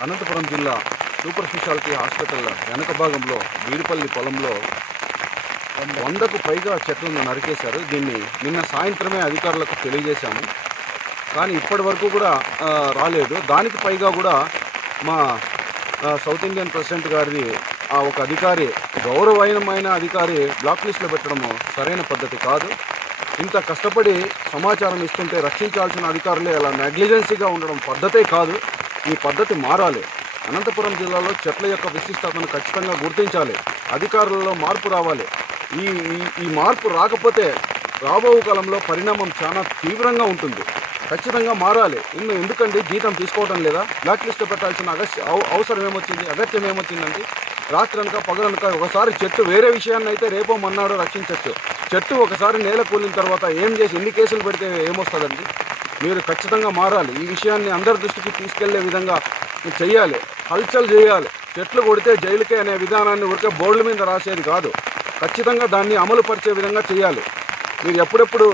అనంతపురం జిల్లా super speciality hospital వెనక భాగంలో వీడిపల్లి పొలంలో వందకు పైగా చెట్లను నరికేశారు. దీన్ని నిన్న సాయంత్రమే అధికారులకు తెలియజేశాము. కానీ ఇప్పటి వరకు కూడా రాలేదు. దానికి పైగా కూడా మా సౌత్ ఇండియన్ ప్రెసిడెంట్ గారిది ఆ ఒక అధికారి గౌరవమైన అధికారి బ్లాక్ లిస్ట్లో పెట్టడము సరైన పద్ధతి కాదు. ఇంత కష్టపడి సమాచారం ఇస్తుంటే రక్షించాల్సిన అధికారులే అలా నెగ్లిజెన్సీగా ఉండడం పద్ధతే కాదు. ఈ పద్ధతి మారాలి. అనంతపురం జిల్లాలో చెట్ల యొక్క విశిష్టతను ఖచ్చితంగా గుర్తించాలి. అధికారులలో మార్పు రావాలి. ఈ ఈ- ఈ మార్పు రాకపోతే రాబో కాలంలో పరిణామం చాలా తీవ్రంగా ఉంటుంది. ఖచ్చితంగా మారాలి. ఇನ್ನು ఎందుకండి? జీతం తీసుకోవడం లేదా? బ్లాక్ లిస్ట్ పెట్టాల్సిన అగస్య అవ- అవసరం ఏమొచ్చింది అగత్యం ఏమొచ్చిందండి రాత్రి పగలనక ఒకసారి చెట్టు వేరే విషయాన్ని అయితే రేపో మన్నాడు రక్షించవచ్చు చెట్టు ఒకసారి నేల కూలిన తర్వాత ఏం చేసి ఎన్ని కేసులు పెడితే ఏమొస్తుందండి? మీరు ఖచ్చితంగా మారాలి. ఈ విషయాన్ని అందరి దృష్టికి తీసుకెళ్ళే విధంగా చేయాలి. హల్చల్ చేయాలి. చెట్లు కొడితే జైలుకే అనే విధానాన్ని ఊరికే బోర్డుల మీద రాసేది కాదు. ఖచ్చితంగా దాన్ని అమలు పరిచే విధంగా చేయాలి. మీరు ఎప్పుడెప్పుడు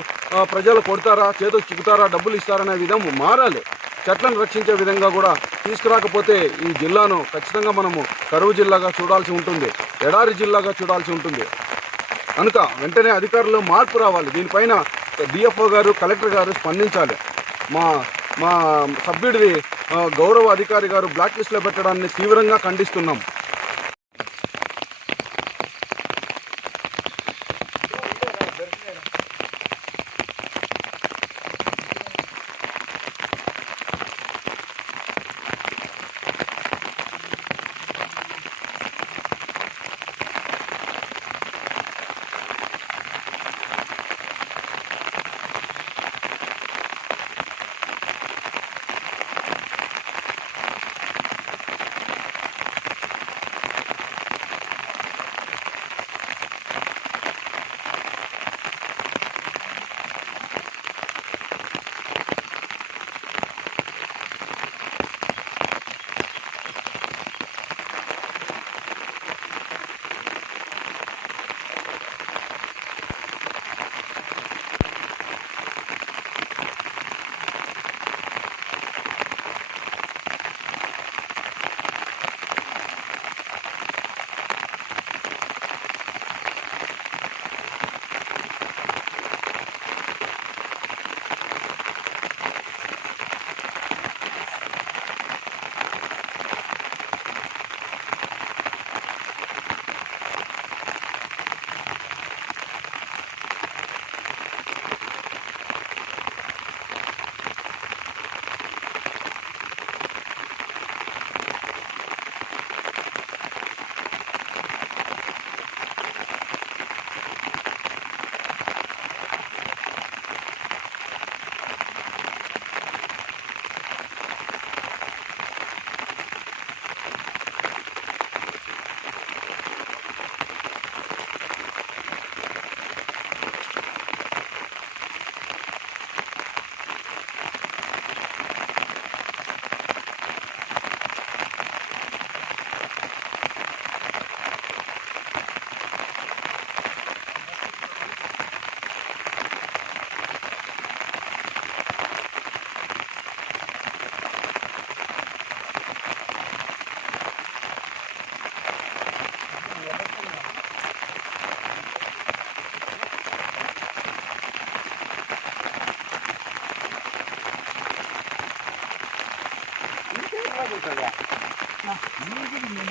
ప్రజలు కొడతారా చేతులు చిక్కుతారా డబ్బులు ఇస్తారనే విధం మారాలి. చెట్లను రక్షించే విధంగా కూడా తీసుకురాకపోతే ఈ జిల్లాను ఖచ్చితంగా మనము కరువు జిల్లాగా చూడాల్సి ఉంటుంది. ఎడారి జిల్లాగా చూడాల్సి ఉంటుంది. కనుక వెంటనే అధికారుల్లో మార్పు రావాలి. దీనిపైన డిఎఫ్ఓ గారు కలెక్టర్ గారు స్పందించాలి. మా మా సభ్యుడిది గౌరవ అధికారి గారు బ్లాక్ లిస్ట్లో పెట్టడాన్ని తీవ్రంగా ఖండిస్తున్నాం.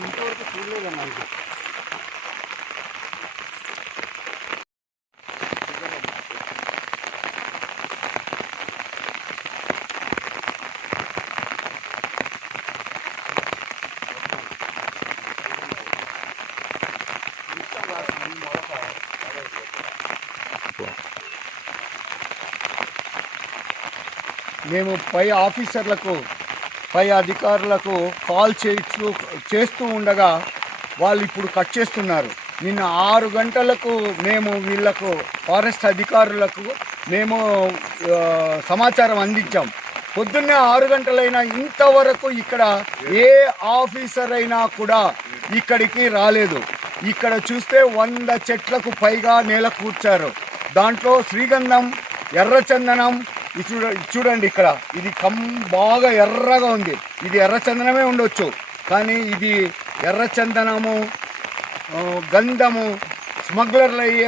ఇంతవరకు చూడలేదన్నా ఇది మేము పై ఆఫీసర్లకు పై అధికారులకు కాల్ చేస్తూ చేస్తూ ఉండగా వాళ్ళు ఇప్పుడు కట్ చేస్తున్నారు. నిన్న ఆరు గంటలకు మేము వీళ్ళకు ఫారెస్ట్ అధికారులకు మేము సమాచారం అందించాం. పొద్దున్నే ఆరు గంటలైనా ఇంతవరకు ఇక్కడ ఏ ఆఫీసర్ అయినా కూడా ఇక్కడికి రాలేదు. ఇక్కడ చూస్తే వంద చెట్లకు పైగా నేల కూర్చారు. దాంట్లో శ్రీగంధం ఎర్రచందనం ఇది చూడ చూడండి ఇక్కడ. ఇది కమ్ బాగా ఎర్రగా ఉంది. ఇది ఎర్ర చందనమే ఉండొచ్చు. కానీ ఇది ఎర్ర చందనము గంధము స్మగ్లర్లు అయ్యే